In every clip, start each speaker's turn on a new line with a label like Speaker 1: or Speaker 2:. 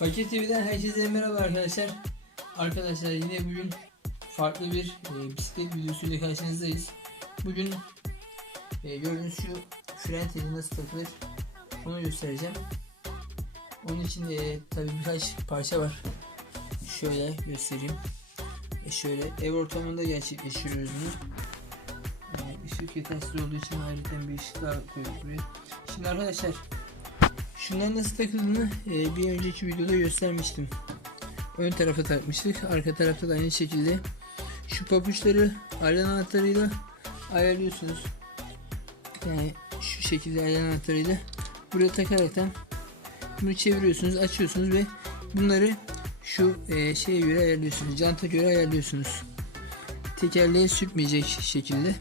Speaker 1: Fakir TV'den herkese merhaba arkadaşlar. Arkadaşlar yine bugün farklı bir e, bisiklet videosuyla karşınızdayız. Bugün e, gördüğünüz şu fren teli nasıl takılır onu göstereceğim. Onun için e, tabi birkaç parça var. Şöyle göstereyim. E, şöyle ev ortamında gerçekleştiriyoruz bunu. E, ışık yetersiz olduğu için ayrıca bir ışık daha koyduk buraya. Şimdi arkadaşlar Şunların nasıl takıldığını e, bir önceki videoda göstermiştim. Ön tarafa takmıştık. Arka tarafta da aynı şekilde. Şu papuçları ayran anahtarıyla ayarlıyorsunuz. Yani şu şekilde ayran anahtarıyla buraya takaraktan bunu çeviriyorsunuz, açıyorsunuz ve bunları şu e, şeye göre ayarlıyorsunuz. Janta göre ayarlıyorsunuz. Tekerleğe sürtmeyecek şekilde.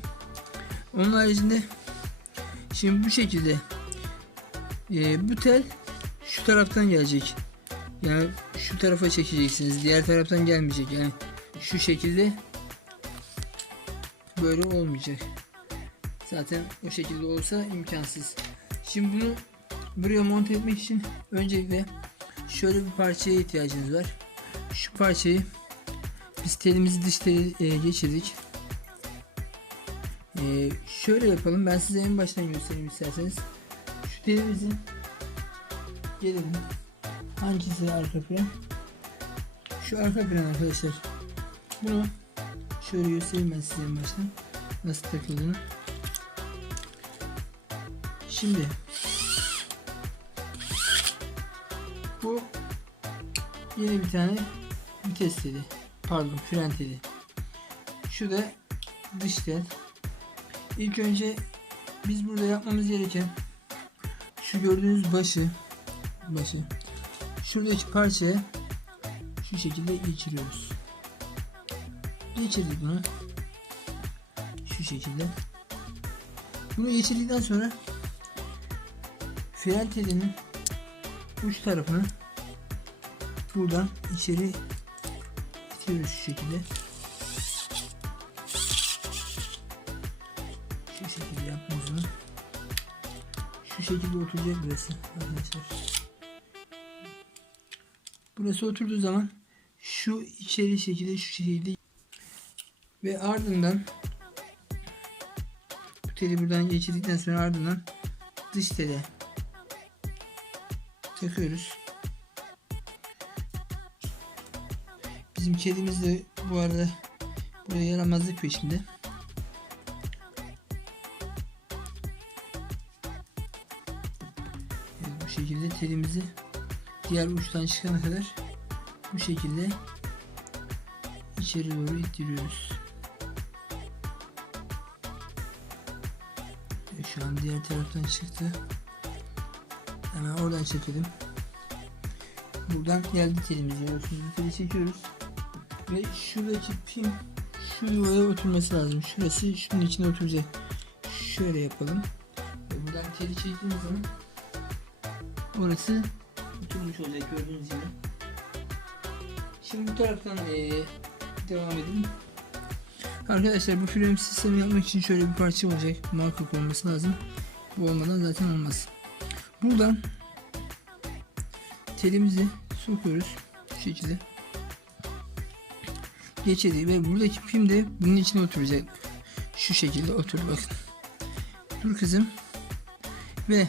Speaker 1: Onun haricinde şimdi bu şekilde e, bu tel şu taraftan gelecek. Yani şu tarafa çekeceksiniz. Diğer taraftan gelmeyecek. Yani şu şekilde böyle olmayacak. Zaten o şekilde olsa imkansız. Şimdi bunu buraya monte etmek için öncelikle şöyle bir parçaya ihtiyacınız var. Şu parçayı biz telimizi dış teli e, geçirdik. E, şöyle yapalım. Ben size en baştan göstereyim isterseniz. Şu telimizin gelelim. Hangisi arka plan? Şu arka plan arkadaşlar. Bunu şöyle göstereyim ben size en. Nasıl takıldığını. Şimdi bu yeni bir tane vites teli. Pardon fren teli. Şu da dış tel. İlk önce biz burada yapmamız gereken şu gördüğünüz başı başı şuradaki parçaya şu şekilde geçiriyoruz. Geçirdik bunu. Şu şekilde. Bunu geçirdikten sonra fren telinin uç tarafını buradan içeri itiyoruz şu şekilde. Şu şekilde oturacak burası arkadaşlar. Burası oturduğu zaman şu içeri şekilde şu şekilde ve ardından bu teli buradan geçirdikten sonra ardından dış tele takıyoruz. Bizim kedimiz de bu arada buraya yaramazlık peşinde. Telimizi diğer uçtan çıkana kadar bu şekilde içeri doğru ittiriyoruz. Şu an diğer taraftan çıktı. Hemen oradan çekelim. Buradan geldi telimiz görüyorsunuz. Teli çekiyoruz. Ve şuradaki pin şu yuvaya oturması lazım. Şurası şunun içine oturacak. Şöyle yapalım. Buradan teli çektiğimiz zaman orası oturmuş olacak gördüğünüz gibi. Şimdi bu taraftan eee, devam edelim. Arkadaşlar bu fren sistemi yapmak için şöyle bir parça olacak. Muhakkak olması lazım. Bu olmadan zaten olmaz. Buradan telimizi sokuyoruz. Şu şekilde. Geçirdi ve buradaki pim de bunun içine oturacak. Şu şekilde oturdu bakın. Dur kızım. Ve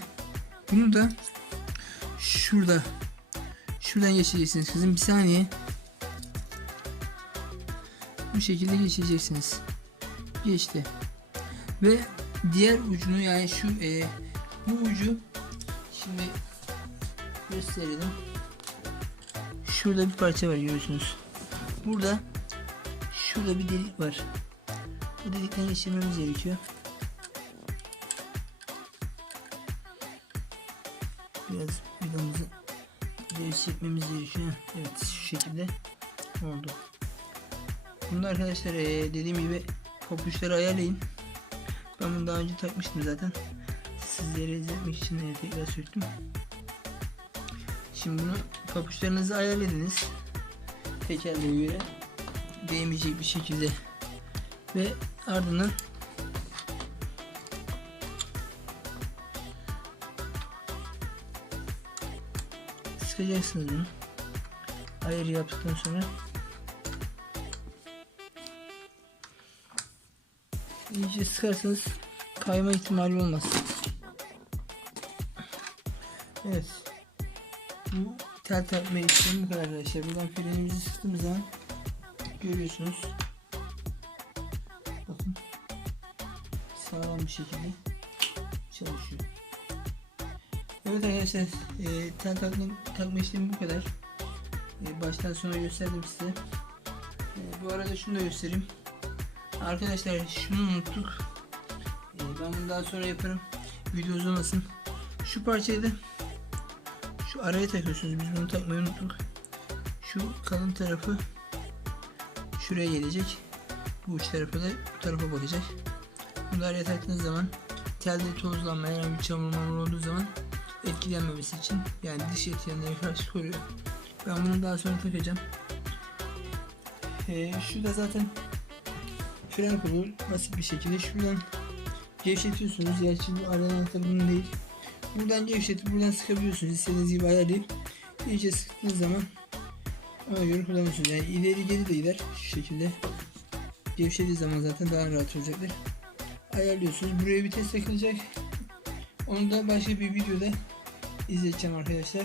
Speaker 1: bunu da şurada. Şuradan geçeceksiniz kızım. Bir saniye. Bu şekilde geçeceksiniz. Geçti. Ve diğer ucunu yani şu e, bu ucu şimdi gösterelim. Şurada bir parça var görüyorsunuz. Burada şurada bir delik var. Bu delikten geçirmemiz gerekiyor. Biraz gevşetmemiz gerekiyor. Evet şu şekilde oldu. Bunu da arkadaşlar eee, dediğim gibi papuçları ayarlayın. Ben bunu daha önce takmıştım zaten. Sizlere izletmek için de tekrar söktüm. Şimdi bunu papuçlarınızı ayarladınız. Tekerleğe göre değmeyecek bir şekilde ve ardından sıkacaksınız bunu. ayarı yaptıktan sonra iyice sıkarsanız kayma ihtimali olmaz. Evet. Bu tel takma işlemi kadar arkadaşlar. Buradan frenimizi sıktığımız zaman görüyorsunuz. Bakın. Sağlam bir şekilde çalışıyor. Evet arkadaşlar e, tel takma, takma işlemi bu kadar. E, baştan sona gösterdim size. E, bu arada şunu da göstereyim. Arkadaşlar şunu unuttuk. E, ben bunu daha sonra yaparım. Video uzamasın. Şu parçayı da şu araya takıyorsunuz. Biz bunu takmayı unuttuk. Şu kalın tarafı şuraya gelecek. Bu uç tarafı da bu tarafa bakacak. Bunu araya taktığınız zaman telde tozlanma herhangi bir çamur olduğu zaman etkilenmemesi için yani diş etkilenmeye karşı koruyor. Ben bunu daha sonra takacağım. Ee, şu da zaten fren kolu basit bir şekilde şuradan gevşetiyorsunuz. Gerçi bu aradan bunun değil. Buradan gevşetip buradan sıkabiliyorsunuz. İstediğiniz gibi ayarlayıp iyice sıktığınız zaman ona göre kullanıyorsunuz. Yani ileri geri de gider şu şekilde. Gevşediği zaman zaten daha rahat olacaktır. Ayarlıyorsunuz. Buraya bir test takılacak. Onu da başka bir videoda izleteceğim arkadaşlar.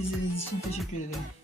Speaker 1: İzlediğiniz için teşekkür ederim.